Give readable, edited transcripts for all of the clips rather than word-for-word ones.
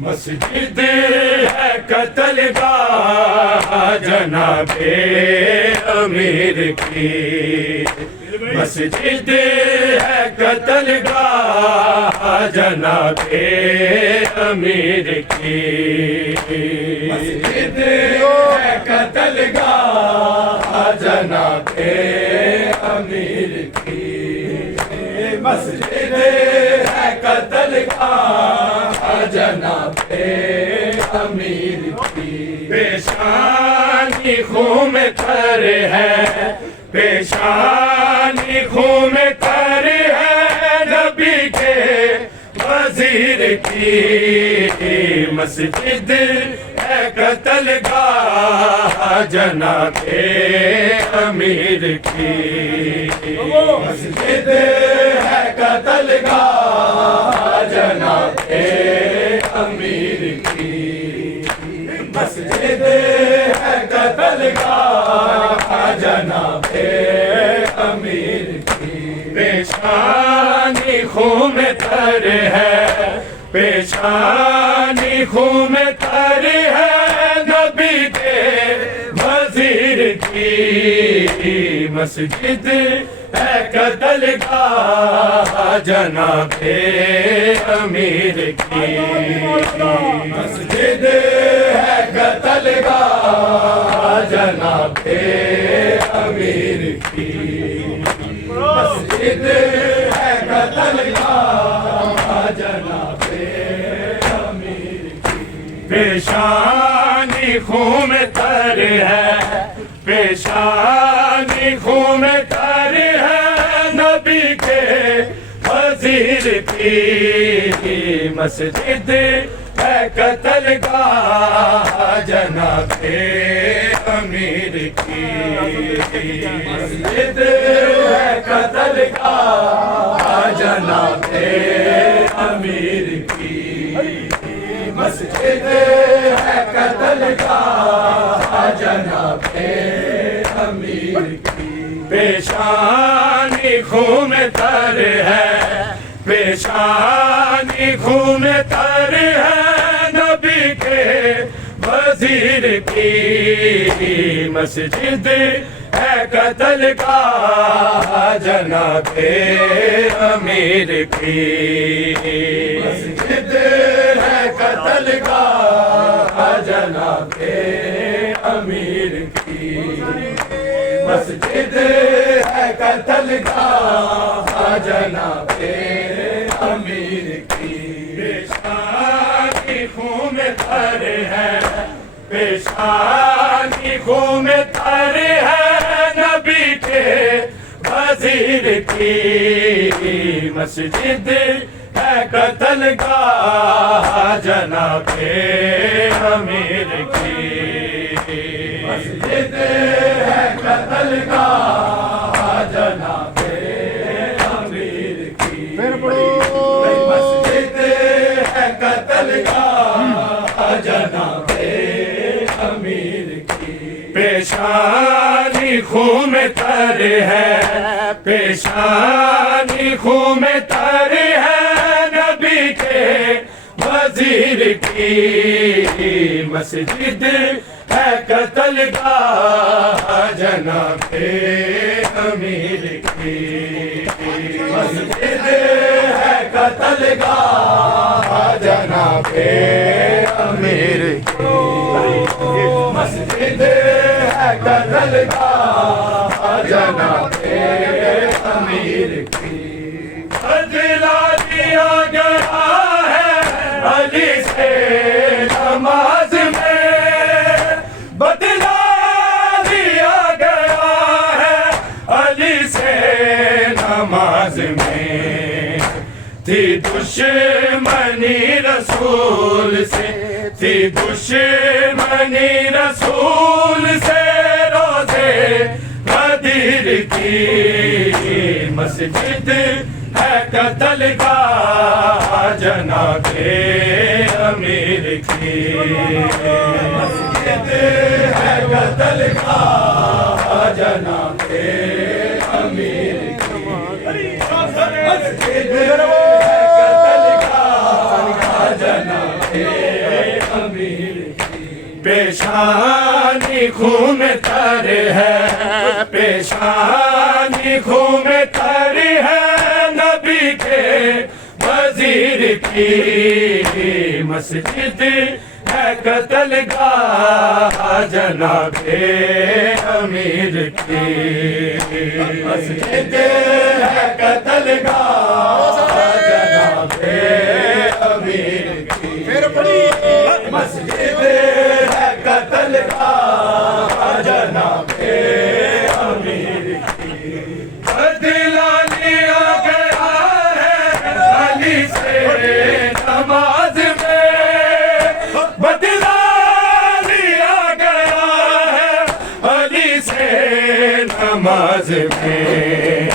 مسجد ہے قتل گاہ جناب امیر کی، مسجد ہے قتل گاہ جناب امیر کی، مسجد ہے قتل گاہ جناب امیر کی، مسجد ہے قتل گاہ جناب امیر کی، پیشانی خون میں تر ہے، پیشانی خون میں تر ہے نبی کے وزیر کی، مسجد ہے قتل گاہ جناب امیر کی، مسجد ہے قتل گاہ جناب امیر کی، مسجد ہے قتل گاہ جناب امیر کی، پیشانی خون میں تر ہے، پیشانی خون میں تر ہے نبی کے وزیر کی، مسجد ہے قتل گاہ جناب امیر کی، مسجد ہے قتل گاہ جناب امیر کی، مسجد ہے قتل گاہ جناب امیر کی، پیشانی خون میں تر ہے، پیشانی خون میں تر ہے نبی کے وزیر کی، مسجد ہے قتل گاہ جناب امیر کی، مسجد ہے قتل گاہ جناب امیر کی، مسجد ہے قتل گاہ جناب امیر کی، پیشانی خون میں تر ہے، پیشانی خون میں تر ہے نبی کے وزیر کی، مسجد ہے قتل گاہ جناب امیر کی، مسجد ہے قتل گاہ جناب امیر کی، مسجد ہے قتل گاہ جناب امیر کی، پیشانی خون میں تر ہے، پیشانی خون میں تر ہے نبی کے وزیر کی، مسجد ہے قتل گاہ جناب امیر کی، مسجد ہے قتل گاہ جناب امیر کی، مسجد ہے قتل گاہ جناب امیر کی، پیشانی خون میں تر ہے، پیشانی خون میں تر ہے نبی کے وزیر کی، مسجد ہے قتل گاہ جناب امیر کی، مسجد ہے قتل گاہ جناب امیر کی، مسجد ہے قتل گاہ جناب امیر کی، بدلا دیا گیا ہے علی سے نماز میں، بدلا دیا گیا ہے علی سے نماز میں، تھی دشمنی رسول سے، تھی دشمنی رسول سے روزے غدیر کی، مسجد ہے قتل گاہ جناب امیر کی، مسجد ہے قتل گاہ جناب امیر کی، مسجد ہے قتل گاہ جناب پیشانی خون میں تر ہے، پیشانی خون میں تر ہے، نبی کے وزیر کی مسجد ہے قتل گاہ جناب امیر کی، مسجد ہے قتل گاہ جناب امیر کی، مسجد ہے قتل گاہ جناب امیر کی، بدلا لیا گیا ہے علی سے نماز میں، بدلا لیا گیا ہے علی سے نماز میں،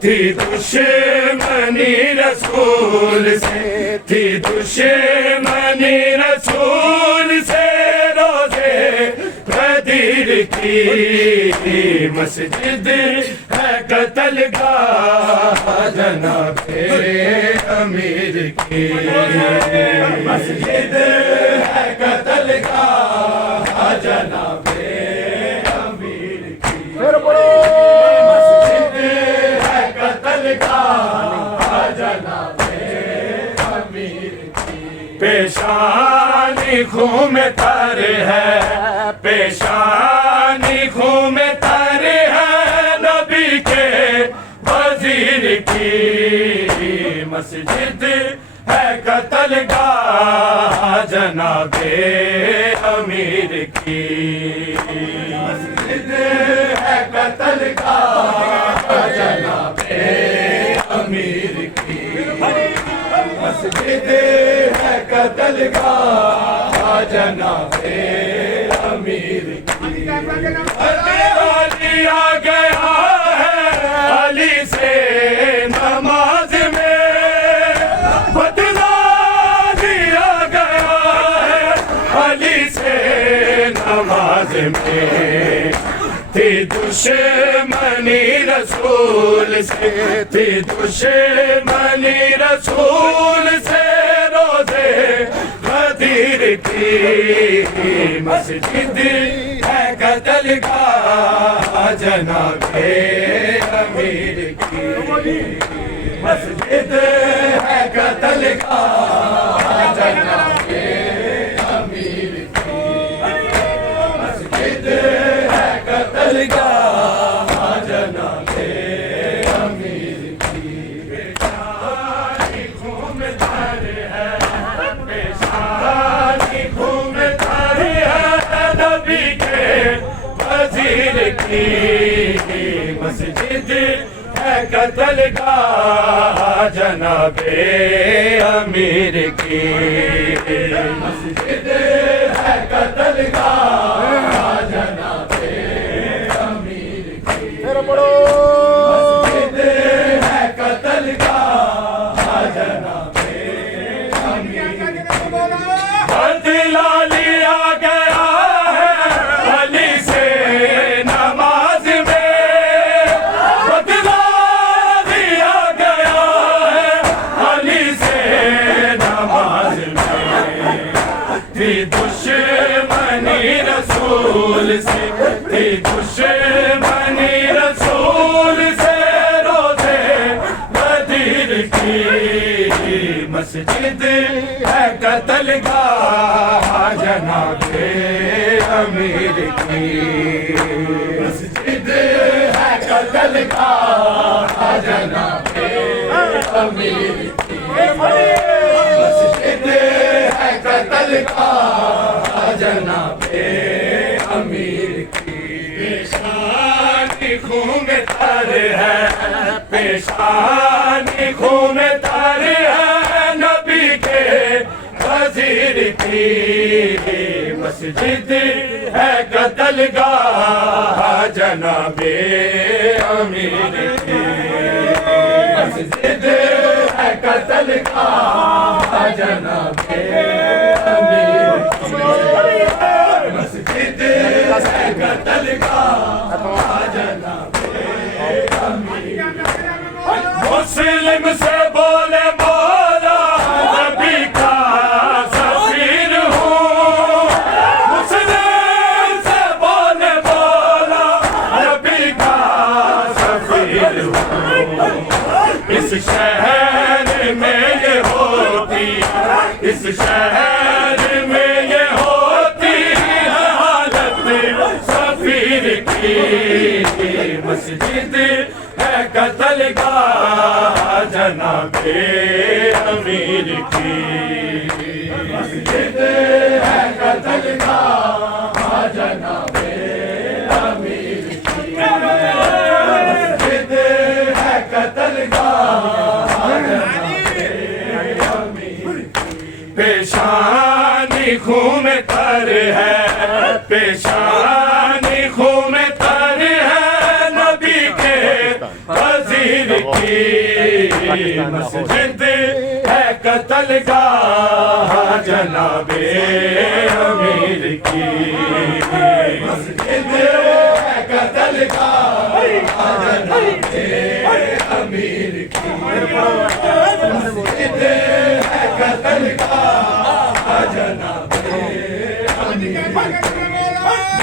تھی دشمنی رسول سے، تھی دشمنی رسول سے، روزے غدیر کی مسجد ہے قتل گاہ جناب امیر کی، مسجد ہے قتل گاہ جناب امیر کی، مسجد ہے قتل گاہ جناب امیر کی، پیشانی خون میں تر ہے، پیشانی خون میں تر ہے، نبی کے وزیر کی مسجد ہے قتل گاہ جناب امیر کی، مسجد ہے قتل گاہ جناب امیر کی، مسجد ہے قتل گاہ جناب امیر کی، بدلا لیا گیا ہے علی سے نماز میں، بدلا لیا گیا ہے علی سے نماز میں، تھی دشمنی رسول سے، تھی دشمنی رسول سے، روزے غدیر کی مسجد ہے قتل گاہ جناب امیر کی، مسجد ہے قتل گاہ جناب امیر کی، مسجد ہے قتل گاہ جناب امیر کی، پیشانی خون میں تر ہے، پیشانی خون میں تر ہے، نبی کے وزیر کی مسجد ہے قتل گاہ جناب امیر کی، مسجد ہے قتل گاہ جناب امیر کی، مسجد ہے قتل گاہ جناب امیر کی، بدلا لیا گیا ہے علی سے نماز میں، بدلا لیا گیا ہے علی سے نماز میں، تھی دشمنی رسول سے، تھی دشمنی رسول سے، روزے غدیر کی مسجد ہے قتل گاہ جناب امیر کی، مسجد ہے قتل گاہ جناب امیر کی، مسجد ہے قتل گاہ جناب امیر کی، پیشانی خون میں تر ہے، پیشانی خون میں تر ہے، نبی کے وزیر کی مسجد ہے قتل گاہ جناب امیر کی، مسجد ہے قتل گاہ جناب امیر کی، مسجد ہے قتل گاہ جناب امیر کی، مسلم سے بولے مولا نبی کا سفیر ہوں، مسلم اس شہر میں یہ ہوتی ہے حالت سفیر کی مسجد ہے قتل گاہ جناب امیر کی مسجد ہے قتل گاہ جناب امیر کی مسجد ہے قتل گاہ پیشانی خون میں تر ہے پیشانی خون میں تر ہے نبی کے وزیر کی مسجد ہے قتل گاہ جناب امیر کی مسجد ہے قتل گاہ جناب امیر کی مسجد ہے قتل گاہ جناب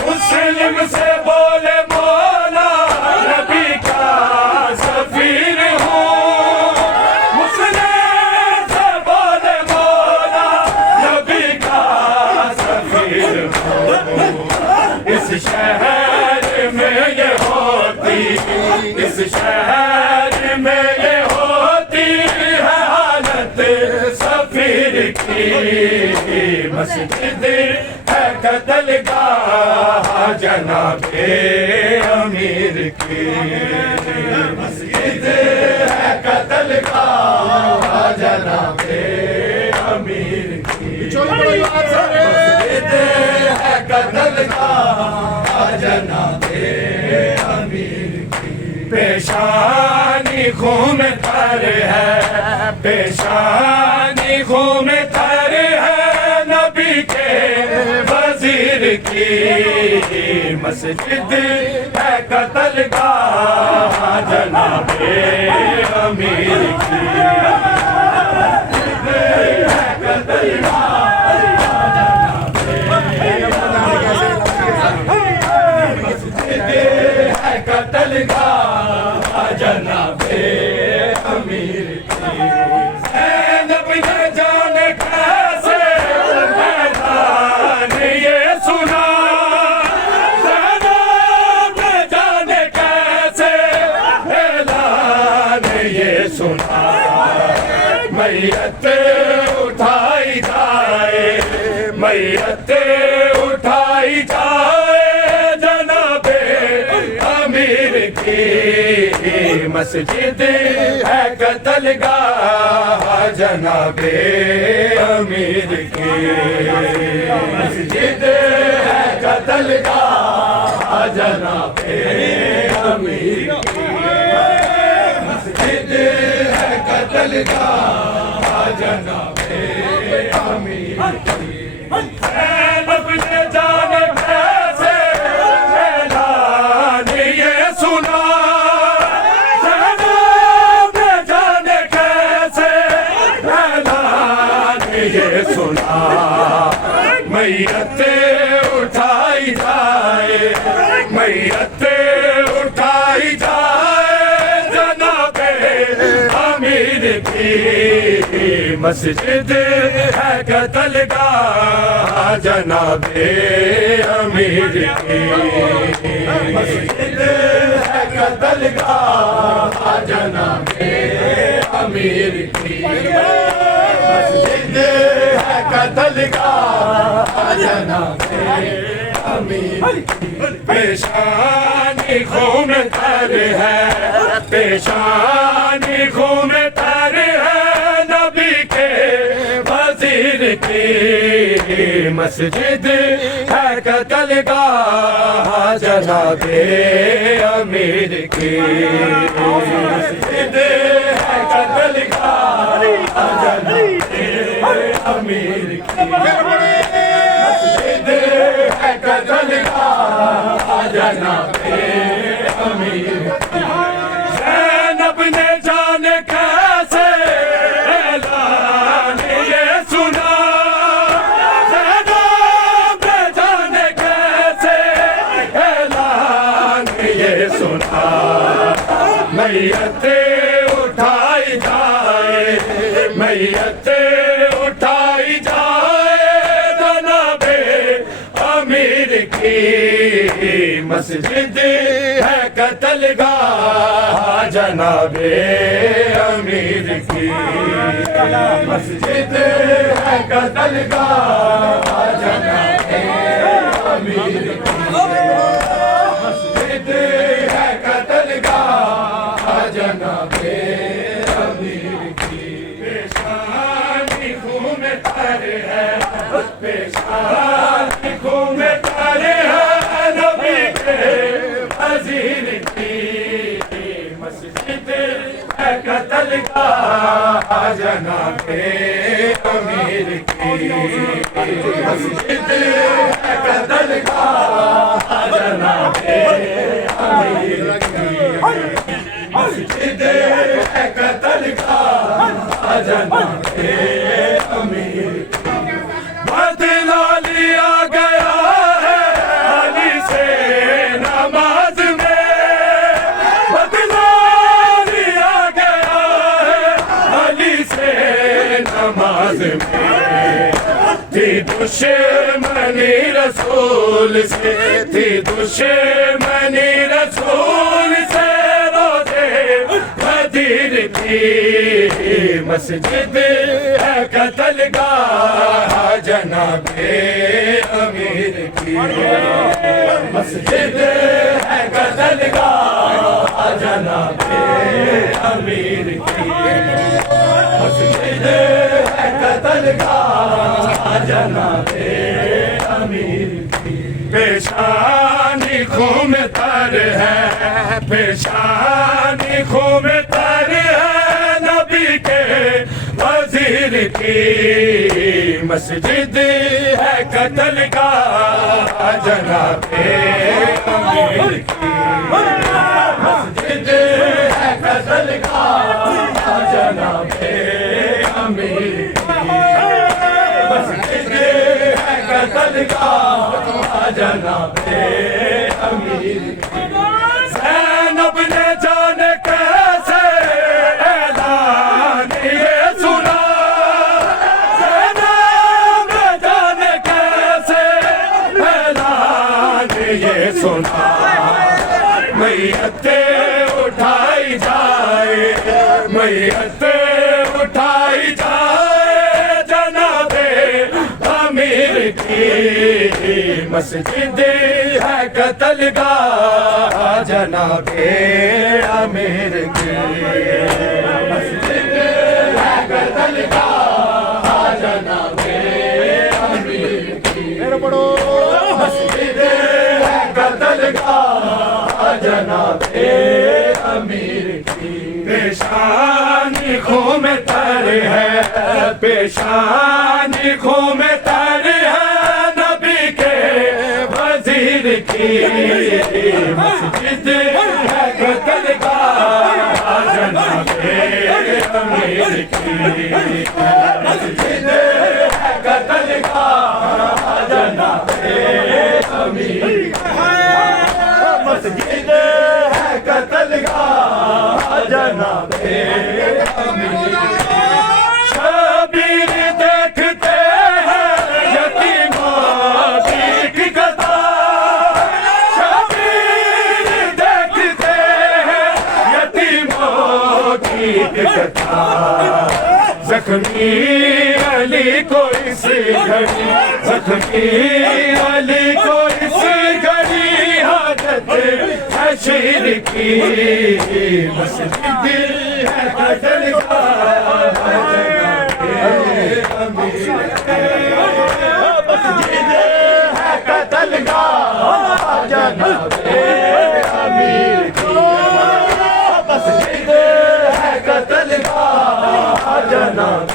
مسلم سے بولے مولا نبی کا سفیر ہوں مسلم سے بولے مولا نبی کا سفیر ہوں اس شہر میں یہ ہوتی اس شہر میں یہ ہوتی ہے حالت سفیر کی مسجد ہے قتل گاہ جناب امیر کی مسجد ہے قتل گاہ جناب امیر کی مسجد ہے قتل گاہ جناب امیر کی پیشانی خون تر ہے پیشانی خون تر ہے نبی کے وزیر کی مسجد ہے قتل گاہ جناب امیر کی مسجد ہے قتل گاہ جناب مسجد ہے قتل گاہ جناب امیر کی زینب نے جانے کیسے اعلان یہ سنا زینب نے جانے کیسے اعلان یہ سنا میت اٹھائی جائے میت اٹھائی جائے جناب امیر کی مسجد ہے قتل گاہ جناب امیر کی مسجد ہے قتل گاہ جناب امیر کی مسجد ہے قتل گاہ جناب امیر کی زینب نے جانے کیسے اعلان یہ سنا زینب نے جانے کیسے اعلان یہ سنا میت اٹھائی جائے میت اٹھائی جائے جناب امیر کی مسجد ہے قتل گاہ جناب امیر کی مسجد ہے قتل گاہ جناب امیر کی مسجد ہے قتل گاہ جناب امیر کی پیشانی خون تر ہے پیشانی خون تر ہے نبی کے وزیر کی مسجد ہے قتل گاہ جناب امیر کی مسجد ہے قتل گاہ جناب امیر کی مسجد ہے قتل گاہ جناب امیر کی زینب نے جانے کیسے اعلان یہ سنا زینب نے جانے کیسے اعلان یہ سنا میت اٹھائی جائے میت اٹھائی جائے مسجد ہے قتل گاہ جناب امیر کی مسجد ہے قتل گاہ جناب امیر کی مسجد ہے قتل گاہ جناب امیر کی پیشانی خون میں تر ہے پیشانی خون میں تر ہے نبی کے وزیر کی مسجد ہے قتل گاہ جناب امیر کی مسجد ہے قتل گاہ جناب امیر کی مسجد ہے قتل گاہ جناب امیر کی بدلا لیا گیا ہے علی سے نماز میں بدلا لیا گیا ہے علی سے نماز میں تھی دشمنی رسول سے تھی دشمنی رسول سے روزے غدیر کی مسجد ہے قتل گاہ جناب امیر کی مسجد ہے قتل گاہ جناب امیر کی مسجد ہے قتل گاہ جناب امیر کی پیشانی خون میں تر ہے پیشانی خون میں تر ہے نبی کے وزیر کی مسجد ہے قتل گاہ جناب امیر کی مسجد ہے قتل گاہ جناب امیر کی مسجد ہے قتل گاہ جناب امیر کی زینب نے جانے کیسے اعلان یہ سنا زینب نے جانے کیسے اعلان یہ سنا میتیں اٹھائی جائے میتیں اٹھائی جائے جناب امیر کی مسجد ہے قتل گاہ جناب امیر کی مسجد ہے قتل گاہ جناب امیر کی مسجد ہے قتل گاہ جناب امیر کی پیشانی خون میں تر ہے پیشانی خون میں تر ہے نبی کے وزیر کی مسجد ہے قتل گاہ جناب امیر کی مسجد ہے قتل گاہ جناب امیر مسجد ہے قتل گاہ جناب امیر شبیر دیکھتے ہیں یتیموں کی قطار شبیر دیکھتے ہیں یتیموں کی قطار زخمی علی کو اس گھڑی زخمی علی کو اس گھڑی حاجت ہے شیر کی مسجد ہے قتل گاہ جناب امیر کی مسجد ہے قتل گاہ جناب امیر کی مسجد ہے قتل گاہ جناب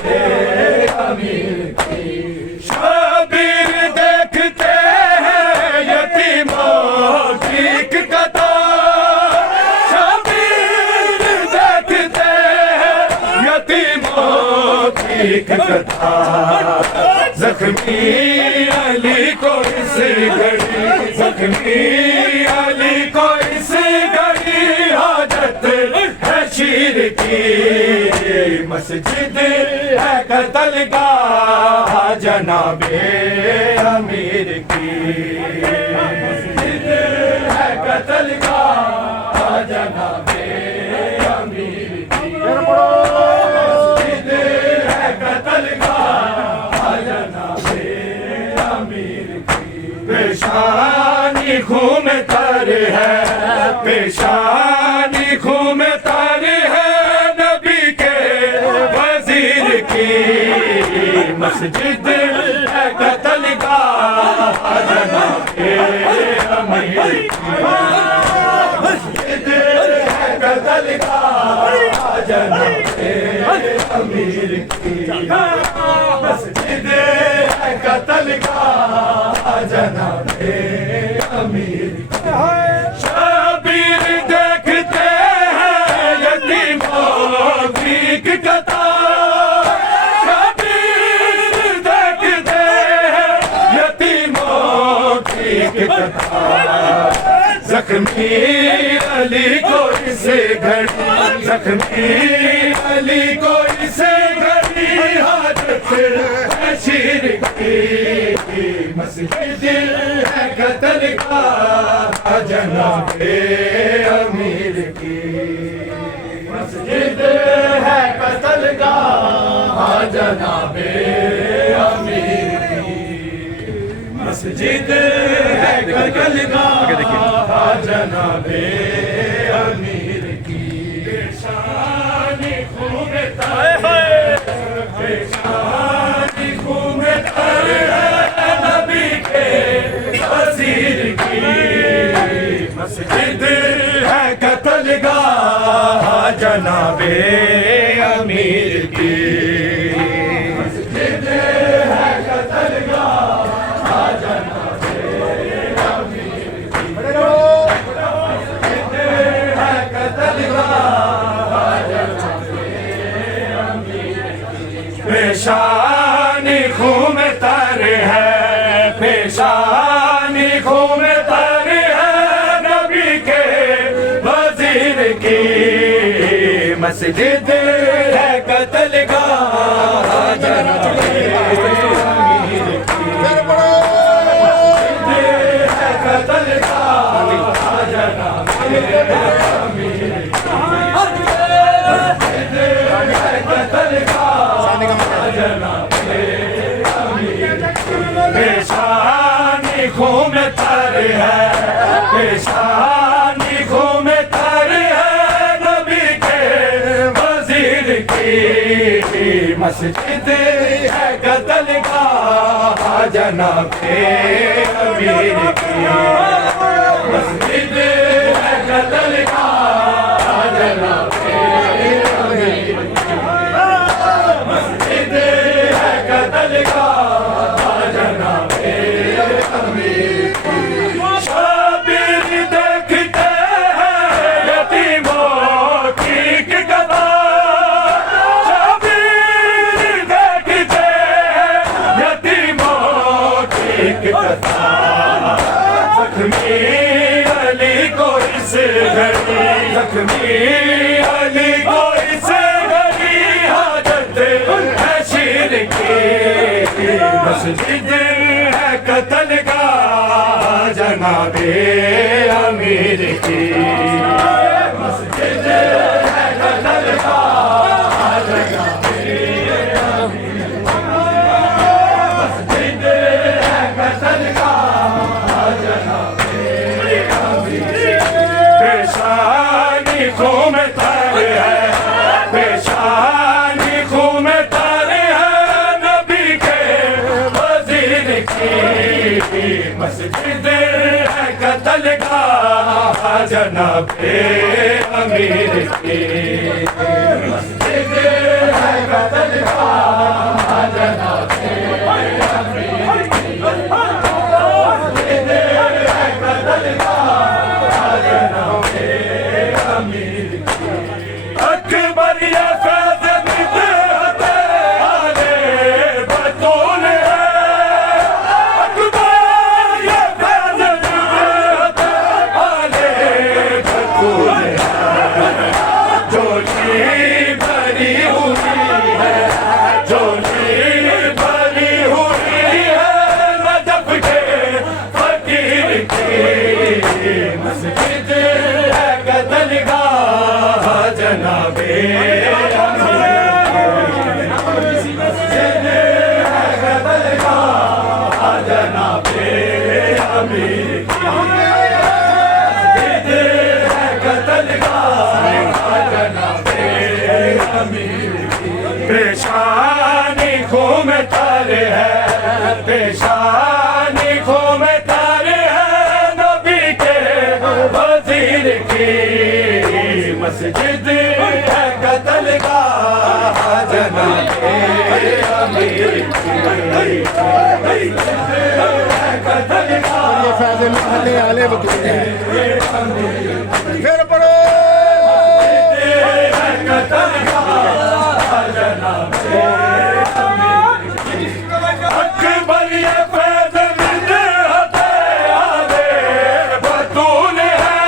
امیر کی شبیر دیکھتے ہیں یتیموں کی قطار شبیر دیکھتے ہیں یتیموں کی قطار زخمی علی کو اس گھڑی زخمی علی کو اس گھڑی حاجت ہے شیر کی مسجد ہے قتل گاہ جناب امیر کی مسجد ہے قتل کا جناب امیر کی پھر پڑھو مسجد ہے قتل کا جناب امیر کی پیشانی خون تر ہے پیشانی خون تر ہے نبی کے وزیر کی مسجد ہے قتل کا جناب امیر کی مسجد ہے قتل کا جناب امیر کی مسجد ہے قتل کا جناب امیر کی شبیر دیکھتے ہیں یتیموں کی قطار شبیر دیکھتے ہیں یتیموں کی قطار زخمی علی کو اسے گھڑی زخمی علی کو اسے گھڑی حاجت ہے شیر کی مسجد ہے قتل کا جناب امیر کی مسجد ہے قتل کا جناب امیر کی مسجد ہے قتل کا جناب امیر کی پیشانی خون تر پیشانی خون تر ہے نبی کے وزیر کی مسجد ہے قتل کا جناب امیر کی مسجد ہے قتل کا جناب امیر کی مسجد ہے قتل کا جناب امیر کی پیشانی خون تر ہے پیشانی خون تر ہے نبی کے وزیر کی مسجد ہے قتل کا جناب امیر کی مسجد ہے قتل کا جناب امیر کی مسجد ہے قتل کا جناب پیشانی خون تر ہے پیشانی خون تر ہے نبی کے وزیر کی مسجد ہے قتل کا جناب امیر کی مسجد ہے قتل کا جناب امیر کی مسجد ہے قتل کا جناب امیر کی شبیر دیکھتے ہیں یتیموں کی قطار شبیر دیکھتے ہیں یتیموں کی قطار زخمی علی کو اس گھڑی زخمی علی کو اس گھڑی حاجت ہے شیر کی مسجد ہے قتل کا جناب امیر کی مسجد ہے قتل کا جناب امیر کی مسجد ہے قتل کا جناب امیر کی پیشانی خون تر ہے پیشانی خون تر ہے نبی کے وزیر کی مسجد ہے قتل کا جناب امیر کی مسجد ہے قتل کا جناب امیر کی مسجد ہے قتل کا جناب امیر کی اکبر یا فیض بدعت آلے بطول ہے اکبر یا فیض بدعت آلے بطول ہے جو امیر قتل گاہ جناب امیر پیشانی خون میں تارے ہے پیشانی خون میں تارے ہے نبی کے وزیر کی مسجد ہے قتل گاہ جناب امیر کی قتل گاہ پھر پڑھو قتل گاہ جناب اکبر یہ فیض مدحت آل بطول ہے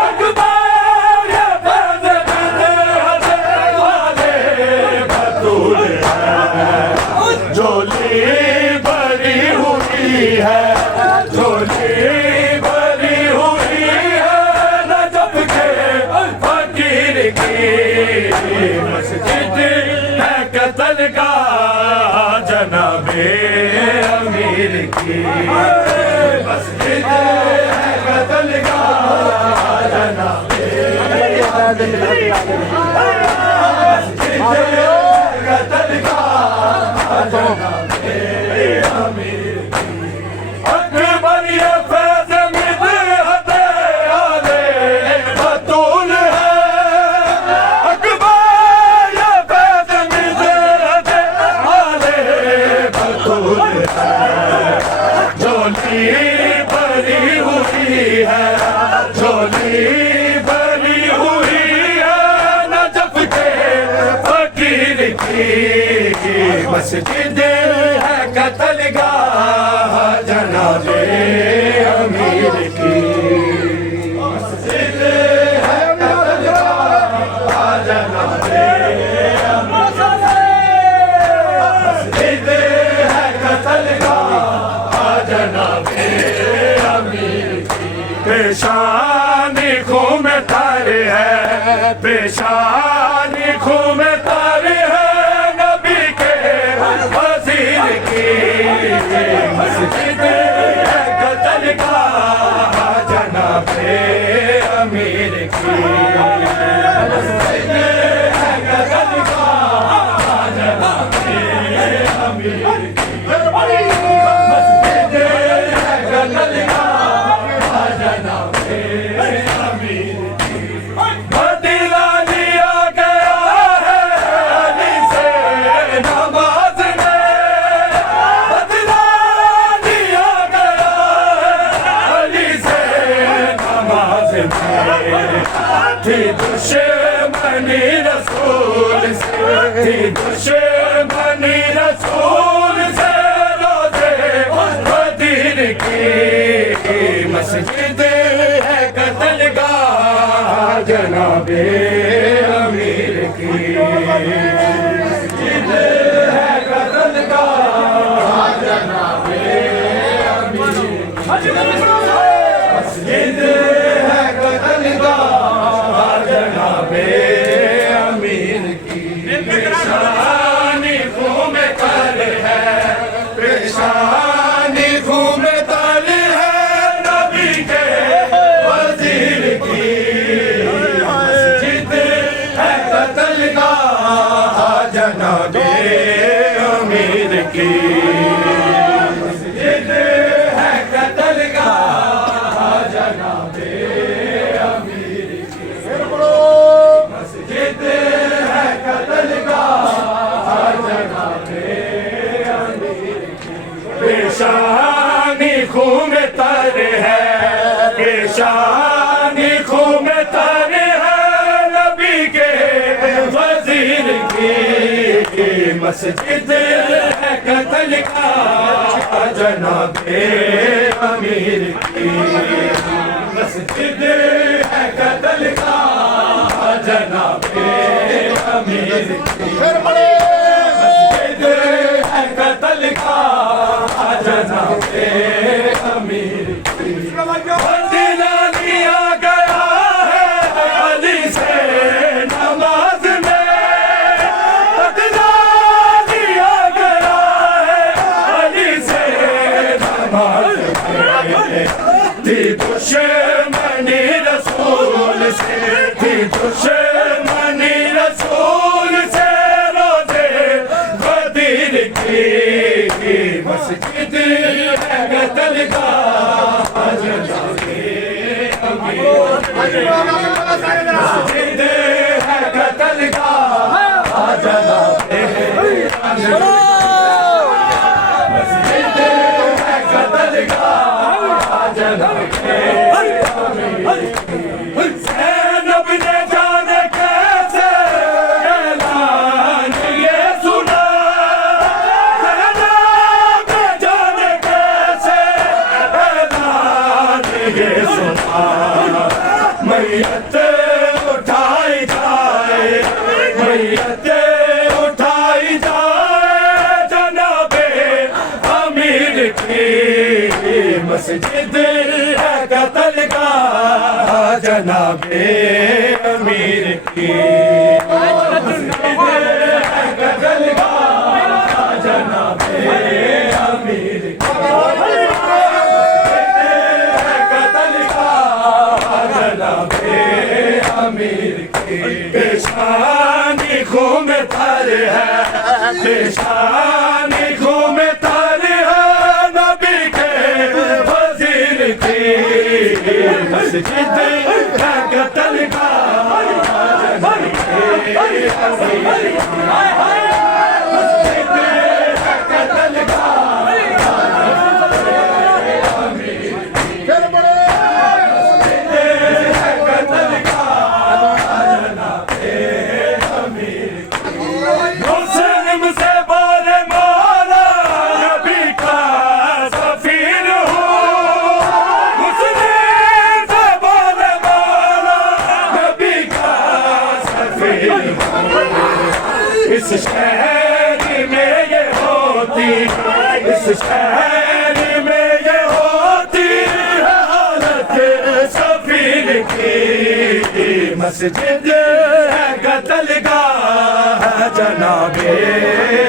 اکبر یہ فیض مدحت آل بطول ہے جھولی بھری ہوئی ہے جھولی بھری ہوئی ہے نجف کے فقیر کی مسجد ہے قتل گاہ جناب امیر کی مسجد ہے قتل گاہ جناب مسجد ہے قتل گاہ جناب امیر اکبر یہ فیض مدحت آل بطول ہے اکبر یہ فیض مدحت آل بطول ہے جھولی بھری ہوئی ہے جھولی بھری ہوئی ہے نجف کے فقیر کی مسجد ہے قتل گاہ جناب امیر کی مسجد ہے قتل گاہ جناب مسجد ہے قتل گاہ جناب امیر کی پیشانی خون میں تارے ہے پیشانی خون میں تارے ہے نبی کے وزیر کی مسجد ہے قتل گاہ جناب امیر کی مسجد ہے قتل گاہ جناب امیر کی مسجد ہے قتل گاہ جناب امیر کی بدلہ لیا گیا ہے علی سے نماز میں بدلہ لیا گیا ہے علی سے نماز میں تھی دشمنی رسول سے تھی دشمنی رسول سے روزے بدر کی مسجد ہے قتل گاہ جناب امیر کی مسجد ہے قتل گاہ جناب امیر کی مسجد ہے قتل گاہ جناب امیر کی پیشانی خون میں تر ہے پیشانی خون میں تر ہے نبی کے وزیر کی مسجد ہے قتل گاہ جناب امیر کی مسجد ہے قتل گاہ جناب امیر کی مسجد ہے قتل گاہ جناب امیر کی پیشانی خون میں تر ہے پیشانی خون میں تر ہے نبی کے وزیر کی مسجد ہے قتل گاہ جناب امیر کی مسجد ہے قتل گاہ جناب امیر کی مسجد ہے قتل گاہ جناب امیر کی بدلہ لیا گیا ہے علی سے نماز میں بدلہ لیا گیا ہے علی سے نماز میں تھی دشمنی رسول سے تھی دشمنی رسول سے روزے بدر کی مسجد ہے قتل گاہ جنابِ مسجد ہے قتل گاہ جنابِ مسجد ہے قتل گاہ جنابِ زینب نے جانے کیسے اعلان یہ سنا زینب نے جانے کیسے اعلان یہ سنا میت اٹھائی جائے میت اٹھائی جائے جناب امیر کی مسجد ہے قتل گاہ جناب امیر کی مسجد ہے قتل گاہ جناب امیر کی پیشانی خون میں تر ہے پیشانی خون میں تر ہے نبی کے وزیر کی مسجد ہے قتل گاہ مسجد ہے قتل گاہ پھر پڑھو مسلم سے بولے مولا نبی کا سفیر ہوں مسلم سے بولے مولا نبی کا سفیر ہوں اس شہر میں یہ ہوتی اس شہر میں یہ ہوتی ہے حالت سفیر کی مسجد ہے قتل گاہ جناب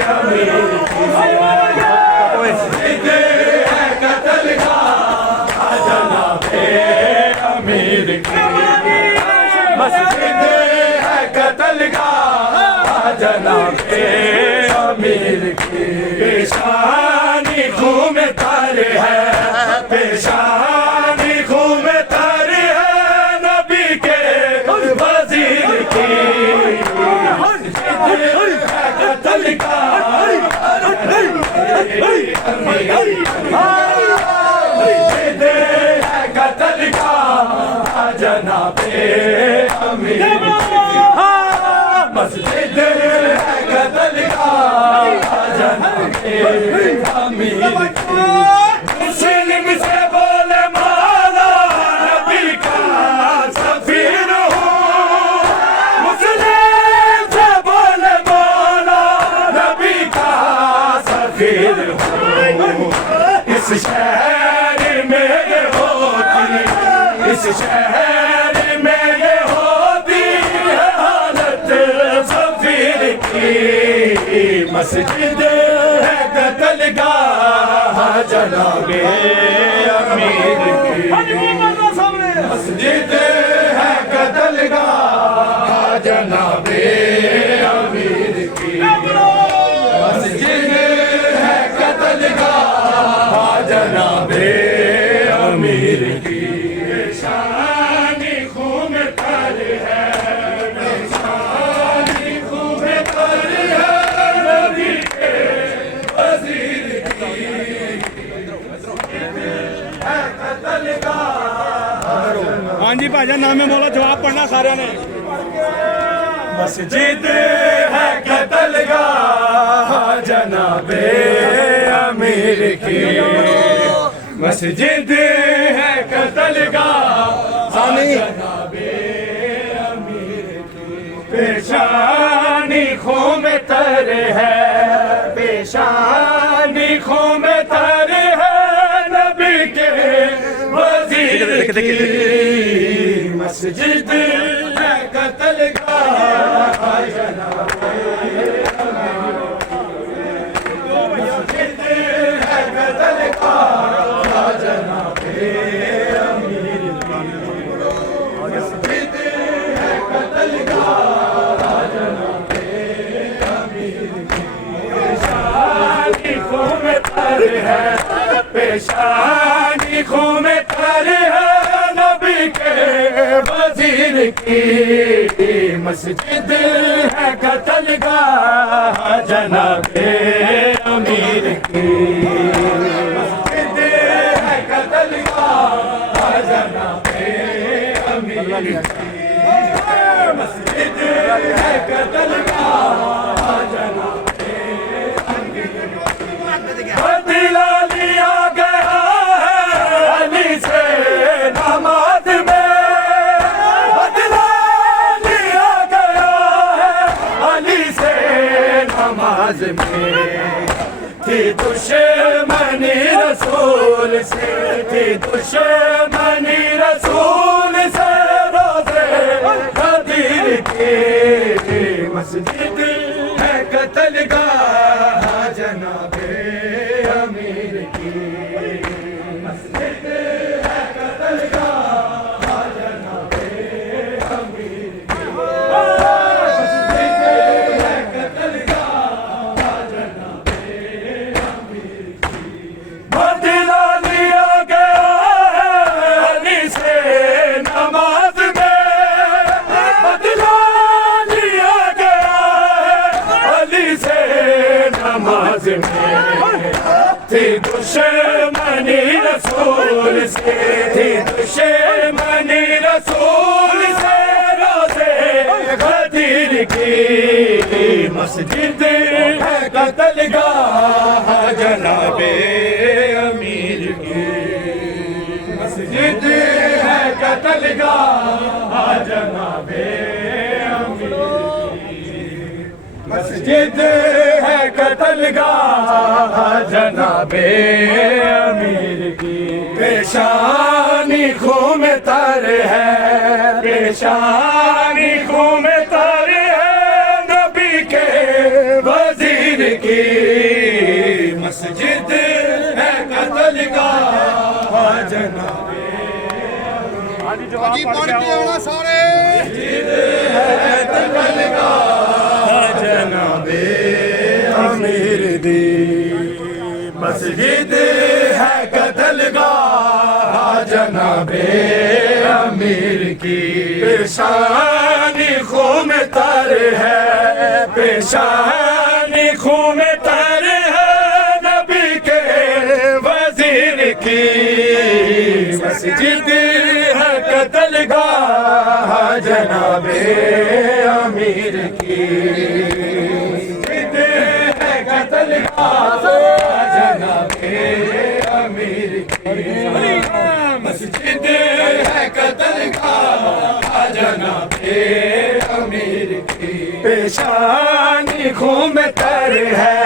امیر کی مسجد ہے قتل گاہ جناب امیر کی مسجد ہے قتل گاہ جناب امیر کی پیشانی خون میں تر ہے پیشانی خون میں تر ہے نبی کے وزیر کی مسجد ہے قتل گاہ مسجد ہے قتل گاہ جناب امیر مسجد ہے قتل گاہ جناب امیر مسلم سے بولے مولا نبی کا سفیر ہوں مسلم سے بولے مولا نبی کا سفیر ہوں اس شہر میں یہ ہوتی اس شہر میں یہ ہوتی ہے حالت سفیر کی مسجد ہے قتل گاہ جناب امیر کی مسجد ہے قتل گاہ جناب امیر کی مسجد ہے قتل گاہ جناب امیر کی پیشانی خون میں تر ہے پیشانی خون میں تر ہے نبی کے وزیر کی ہے قتل گاہ ہاں جی بھائی جان نام مولا جواب پڑھنا سارے نے مسجد ہے قتل گاہ جناب امیر کی مسجد ہے قتل گاہ جناب امیر کی پیشانی خون میں تر ہے پیشانی خون میں تر ہے نبی کے وزیر کی مسجد ہے قتل گاہ جناب مسجد ہے قتل گاہ جناب پیشانی خون میں تر ہے نبی کے وزیر کی مسجد ہے قتل گاہ جناب امیر کی مسجد ہے قتل گاہ جناب امیر کی مسجد ہے قتل گاہ جناب بدلا لیا گیا ہے علی سے نماز میں بدلا لیا گیا ہے علی سے نماز میں تھی دشمنی رسول سے تھی دشمنی رسول سے روزے غدیر کی مسجد ہے قتل گاہ جناب امیر کی مسجد ہے قتل گاہ جناب امیر کی مسجد ہے قتل گاہ جناب امیر کی بدلا لیا گیا ہے علی سے نماز میں بدلا لیا گیا ہے علی سے نماز میں تھی دشمنی رسول سے تھی دشمنی رسول سے روزے غدیر کی مسجد ہے قتل گاہ جناب امیر کی مسجد ہے قتل گاہ جناب امیر کی مسجد ہے قتل گاہ جناب امیر کی پیشانی خون میں تر ہے پیشانی خون میں تر ہے نبی کے وزیر کی مسجد ہے قتل گاہ جناب جی پڑھ کے آنا سارے قتل گاہ جناب امیر دی مسجد ہے قتل گاہ جناب امیر کی پیشانی خون میں تر ہے پیشانی خون میں تر ہے نبی کے وزیر کی مسجد ہے قتل گاہ جناب امیر کی مسجد ہے قتل گاہ جناب امیر کی مسجد ہے قتل گاہ جناب امیر کی پیشانی خون میں تر ہے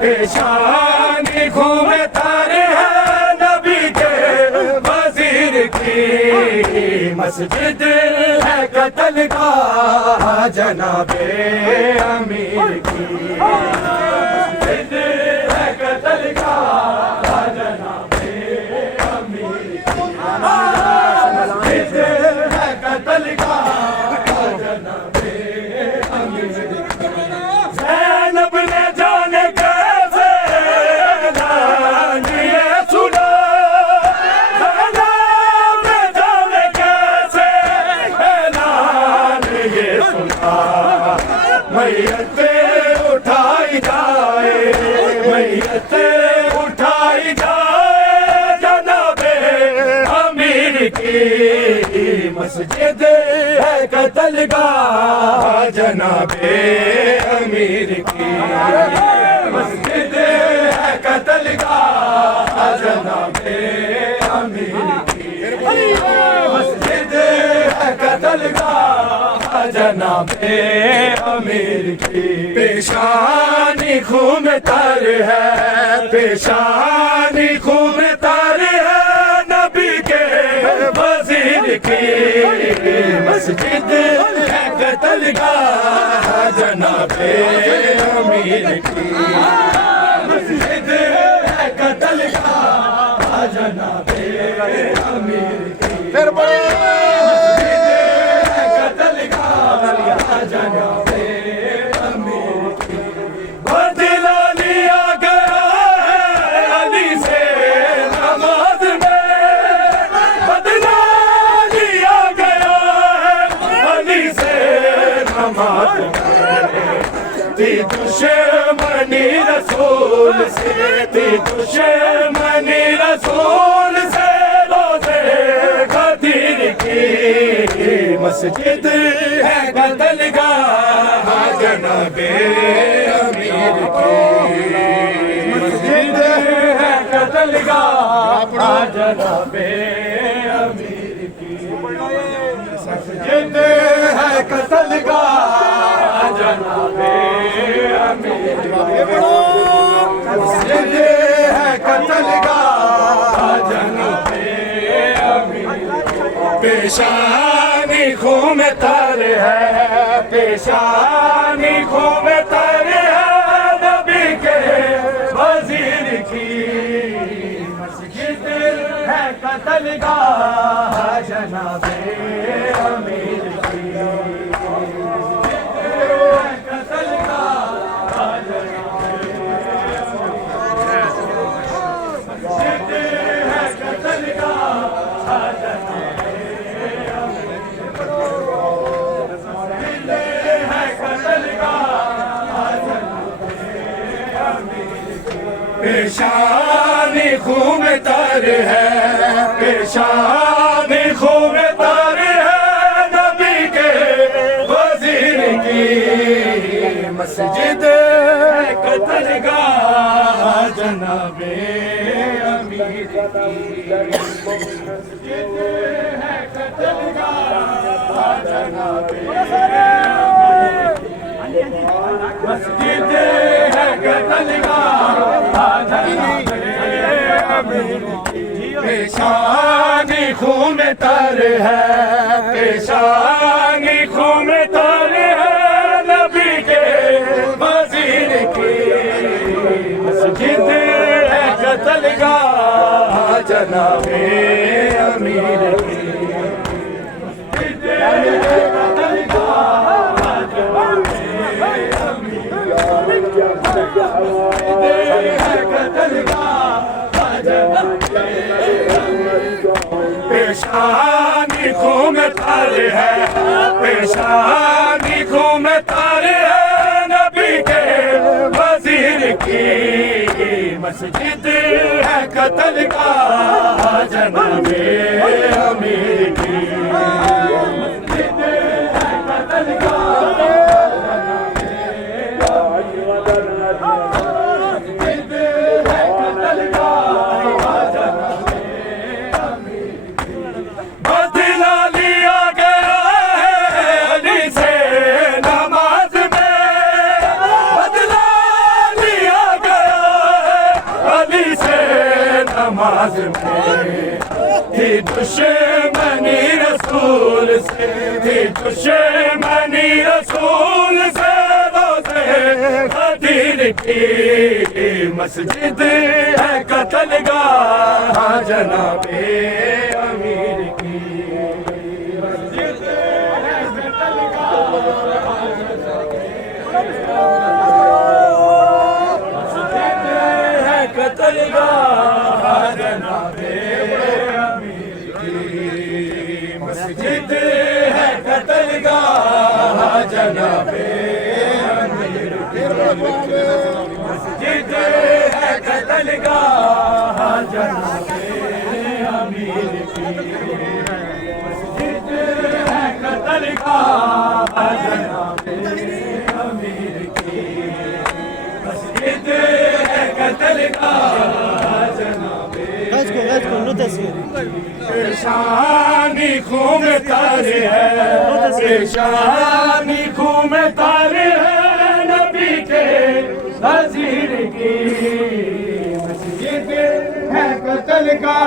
پیشانی خون میں تر ہے نبی کے وزیر کی مسجد ہے قتل گاہ جناب امیر کی مسجد ہے قتل گاہ جناب امیر کی مسجد ہے قتل گاہ جناب امیر کی زینب نے جانے کیسے اعلان یہ سنا زینب نے جانے کیسے اعلان یہ سنا میت اٹھائی جائے میت اٹھائی جائے جناب امیر کی مسجد ہے قتل گاہ جناب امیر کی مسجد ہے قتل گاہ جناب امیر کی مسجد ہے قتل گاہ جناب امیر کی پیشانی خون میں تر ہے پیشانی خون میں تر ہے نبی کے وزیر کی مسجد ہے قتل گاہ جناب امیر کی مسجد ہے قتل گاہ جناب امیر کی پھر بڑے قتل گاہ جناب امیر کی بدلا لیا گیا ہے علی سے نماز تھی دشمنی رسول سے، تھی دشمنی رسول سے، روزے غدیر کی مسجد ہے قتل گاہ جناب امیر کی، مسجد ہے قتل گاہ جناب امیر کی، مسجد ہے قتل گاہ جناب امیر کی، مسجد ہے قتل گاہ جناب امیر کی، پیشانی خون میں تر ہے، پیشانی خون میں تر ہے نبی کے وزیر کی، مسجد ہے قتل گاہ جناب امیر کی، قتل گاہ مسجد ہے قتل گاہ پیشانی خون میں تر ہے، پیشانی خون میں تر ہے نبی کے وزیر کی، مسجد ہے قتل گاہ جناب امیر کی، مسجد ہے قتل گاہ جناب امیر کی، مسجد ہے قتل گاہ پیشانی خون میں تر ہے، پیشانی خون میں تر ہے نبی کے وزیر کی، مسجد ہے قتل گاہ جناب امیر کی، مسجد ہے قتل گاہ جناب پیشانی خون میں تر ہے، پیشانی خون میں تر ہے نبی کے وزیر کی، مسجد ہے قتل گاہ جناب امیر کی، مسجد ہے قتل گاہ نماز میں تھی دشمنی رسول سے، تھی دشمنی رسول سے، روزے غدیر کی، مسجد ہے قتل گاہ جناب امیر کی، مسجد ہے قتل گاہ مسجد ہے قتل گاہ جناب امیر کی، مسجد ہے قتل گاہ جناب امیر کی، مسجد ہے قتل گاہ جناب امیر کی، مسجد ہے قتل گاہ جناب امیر کی، مسجد ہے قتل گاہ جناب پیشانی خون میں تر ہے، پیشانی خون میں تر ہے نبی کے وزیر کی، مسجد ہے قتل گاہ